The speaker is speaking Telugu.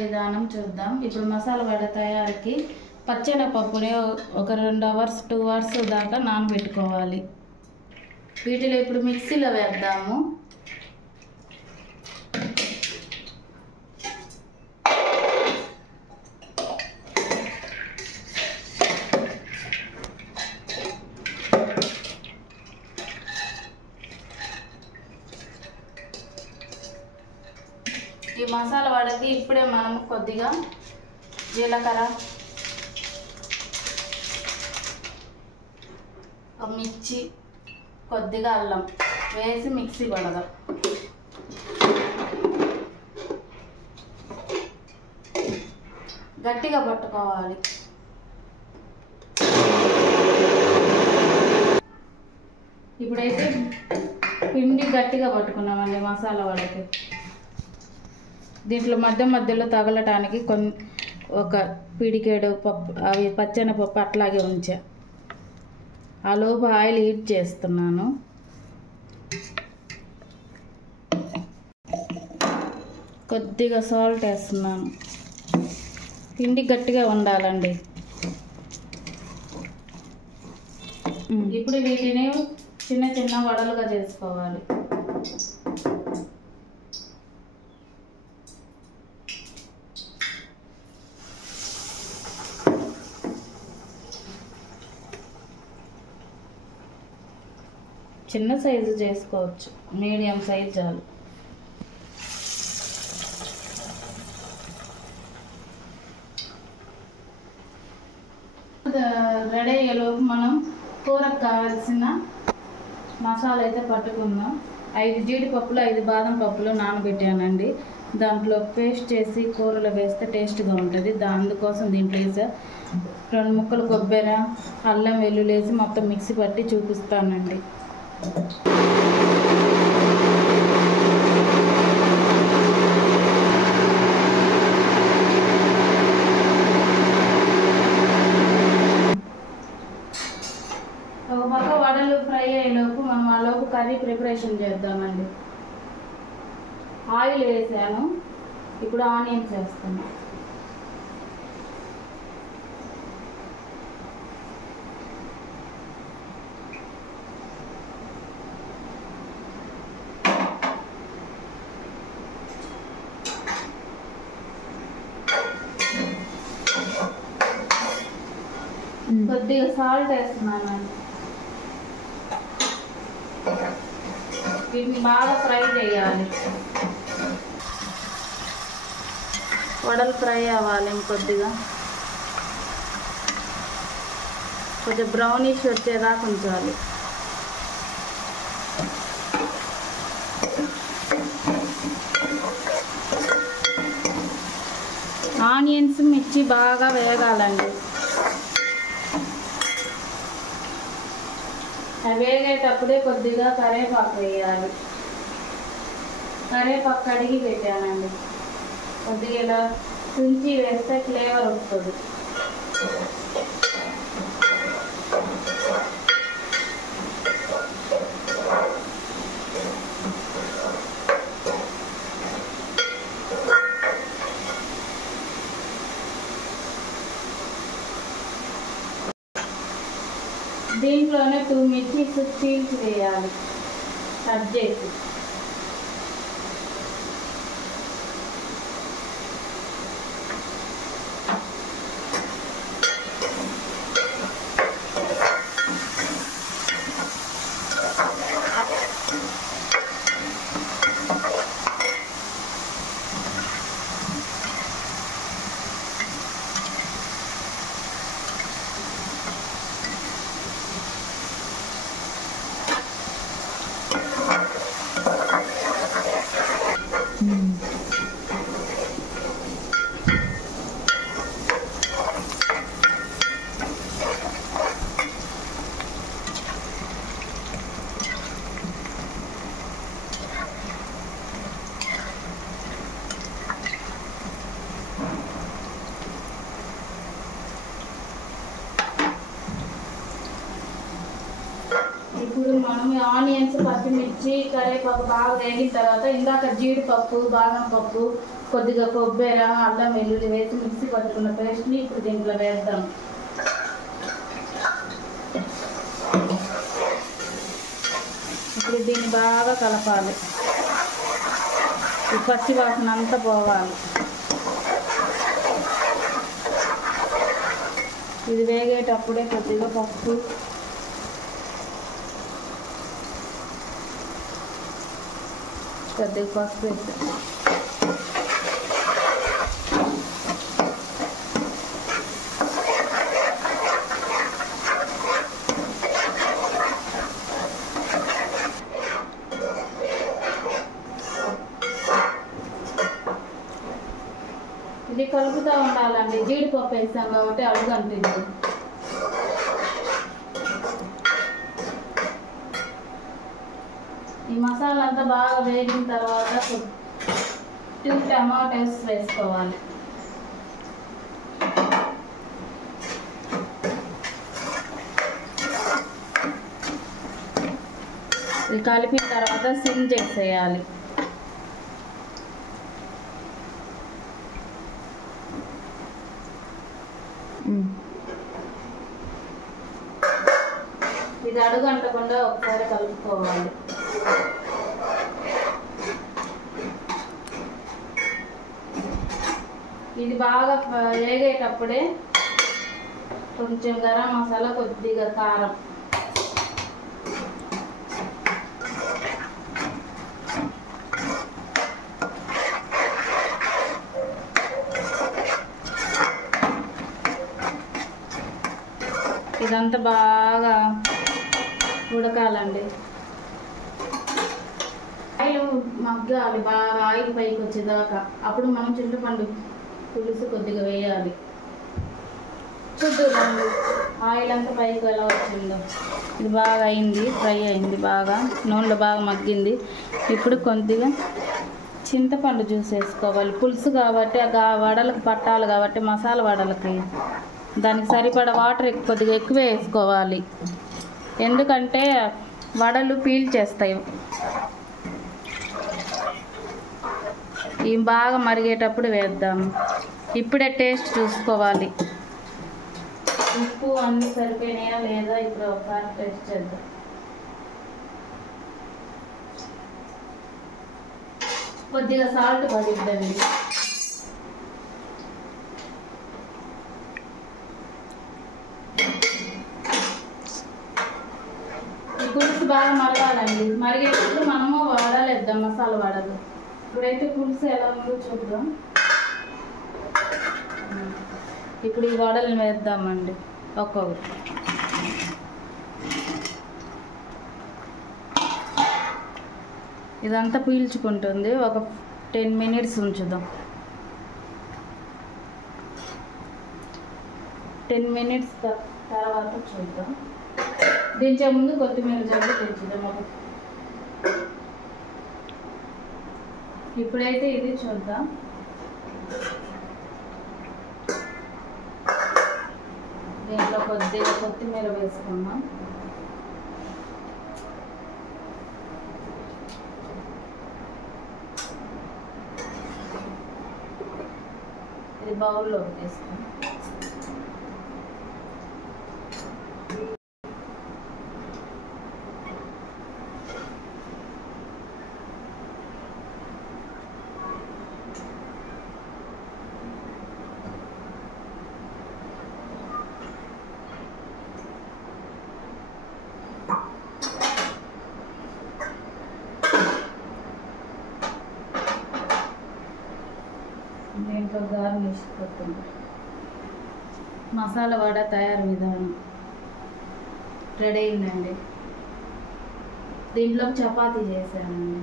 విధానం చూద్దాం. ఇప్పుడు మసాలా వడ తయారీకి పచ్చెనపప్పుని ఒక 2 అవర్స్ 2 అవర్స్ దాకా నానబెట్టుకోవాలి. వీటిలో ఇప్పుడు మిక్సీలో వేద్దాము. ఈ మసాలా వడకి ఇప్పుడే మనం కొద్దిగా జీలకర్ర, మిర్చి, కొద్దిగా అల్లం వేసి మిక్సీ పడదాం. గట్టిగా పట్టుకోవాలి. ఇప్పుడైతే పిండి గట్టిగా పట్టుకున్నామండి మసాలా వడకి. దీంట్లో మధ్యలో తగలటానికి ఒక పిడికేడు పప్పు అవి పచ్చెనపప్పు అట్లాగే ఉంచా. ఆ లోపు ఆయిల్ హీట్ చేస్తున్నాను. కొద్దిగా సాల్ట్ వేస్తున్నాను. పిండి గట్టిగా ఉండాలండి. ఇప్పుడు వీటిని చిన్న చిన్న వడలుగా చేసుకోవాలి. చిన్న సైజు చేసుకోవచ్చు, మీడియం సైజు చాలు. రెడీ అయ్యేలోపు మనం కూరకు కావాల్సిన మసాలా అయితే పట్టుకుందాం. 5 జీడిపప్పులు 5 బాదం పప్పులు నానబెట్టానండి. దాంట్లో పేస్ట్ చేసి కూరలో వేస్తే టేస్ట్గా ఉంటుంది. అందుకోసం దీంట్లో వేసా 2 ముక్కలు కొబ్బరి, అల్లం, వెల్లుల్లి వేసి మొత్తం మిక్సీ పట్టి చూపిస్తానండి. ఒక పక్క వడలు ఫ్రై అయ్యేలోపు మనం ఆలోపు కర్రీ ప్రిపరేషన్ చేద్దామండి. ఆయిల్ వేసాను. ఇప్పుడు ఆనియన్స్ వేస్తున్నాను. కొద్దిగా సాల్ట్ వేస్తున్నానండి. వీటిని బాగా ఫ్రై చేయాలి. వడలు ఫ్రై అవ్వాలి. కొద్దిగా కొంచెం బ్రౌనిష్ వచ్చేదాకా ఉంచాలి. ఆనియన్స్, మిర్చి బాగా వేగాలండి. అవి వేగేటప్పుడే కొద్దిగా కరివేపాకు వేయాలి. కరివేపాకు కడిగి పెట్టానండి. కొద్దిగా ఇలా తుంచి వేస్తే ఫ్లేవర్ వస్తుంది. దీంట్లోనే 2 మిర్చి చీల్చి వేయాలి, కట్ చేసి. ఇప్పుడు మనం ఆనియన్స్, పచ్చిమిర్చి, కరివేపాకు బాగా వేగిన తర్వాత ఇందాక జీడిపప్పు, బాదం పప్పు, కొద్దిగా కొబ్బరి, అల్లం వెల్లుల్లి వేసి మిక్సీ పట్టుకున్న పేస్ట్ని ఇప్పుడు దీంట్లో వేద్దాం. ఇప్పుడు దీన్ని బాగా కలపాలి. ఈ పచ్చి వాసన అంతా పోవాలి. ఇది వేగేటప్పుడే కొద్దిగా పప్పు, కొద్దిగా పసుపు వేస్తాం. ఇది కలుపుతూ ఉండాలండి. జీడిపప్పు వేసాం కాబట్టి అడుగు అంటుంది. ఈ మసాలా అంతా బాగా వేగిన తర్వాత 2 టమాటోస్ వేసుకోవాలి. ఇది కలిపిన తర్వాత సిమ్ చేసేయాలి. ఇది అడుగు అంటకుండా ఒకసారి కలుపుకోవాలి. ఇది బాగా వేగేటప్పుడే కొంచెం గరం మసాలా, కొద్దిగా కారం, ఇదంతా బాగా ఉడకాలండి. ఆయిల్ మగ్గాలి బాగా, ఆయిల్ పైకి వచ్చేదాకా. అప్పుడు మనం చింతపండు పులుసు కొద్దిగా వేయాలి. చూద్దాం ఆయిల్ అంతా పైకి ఎలా వచ్చిందో. ఇది బాగా అయింది, ఫ్రై అయింది, బాగా నూనెలో బాగా మగ్గింది. ఇప్పుడు కొద్దిగా చింతపండు జ్యూస్ వేసుకోవాలి. పులుసు కాబట్టి వడలకు పట్టాలి కాబట్టి, మసాలా వడలకి దానికి సరిపడా వాటర్ కొద్దిగా ఎక్కువ వేసుకోవాలి. ఎందుకంటే వడలు పీల్చేస్తాయి. ఇవి బాగా మరిగేటప్పుడు వేద్దాం. ఇప్పుడే టేస్ట్ చూసుకోవాలి. ఉప్పు అన్నీ సరిపోయినాయా లేదా ఇప్పుడు ఒకసారి టేస్ట్ చేద్దాం. కొద్దిగా సాల్ట్ పడిద్దండి. ఈ పులుసు బాగా మరగాలండి. మరిగేటప్పుడు మనము వడలు వేద్దాం, మసాలా వడలు. ఇప్పుడైతే పులుసు ఎలా ఉందో చూద్దాం. ఇప్పుడు ఈ వడలను వేద్దామండి ఒక్కొక్కటి. ఇదంతా పీల్చుకుంటుంది. ఒక 10 మినిట్స్ ఉంచుదాం. 10 మినిట్స్ తర్వాత చూద్దాం. దించే ముందు కొత్తిమీర జల్లి తెచ్చుదాం. ఇప్పుడైతే ఇది చూద్దాం. దీంట్లో కొద్దిగా కొత్తిమీర వేసుకున్నాం. ఇది బౌల్లో వేసుకున్నాం. దీంట్లో గార్నిష్ కొత్తిమీర. మసాలా వడ తయారు విధానం రెడీ అయిందండి. దీంట్లో చపాతీ చేశానండి.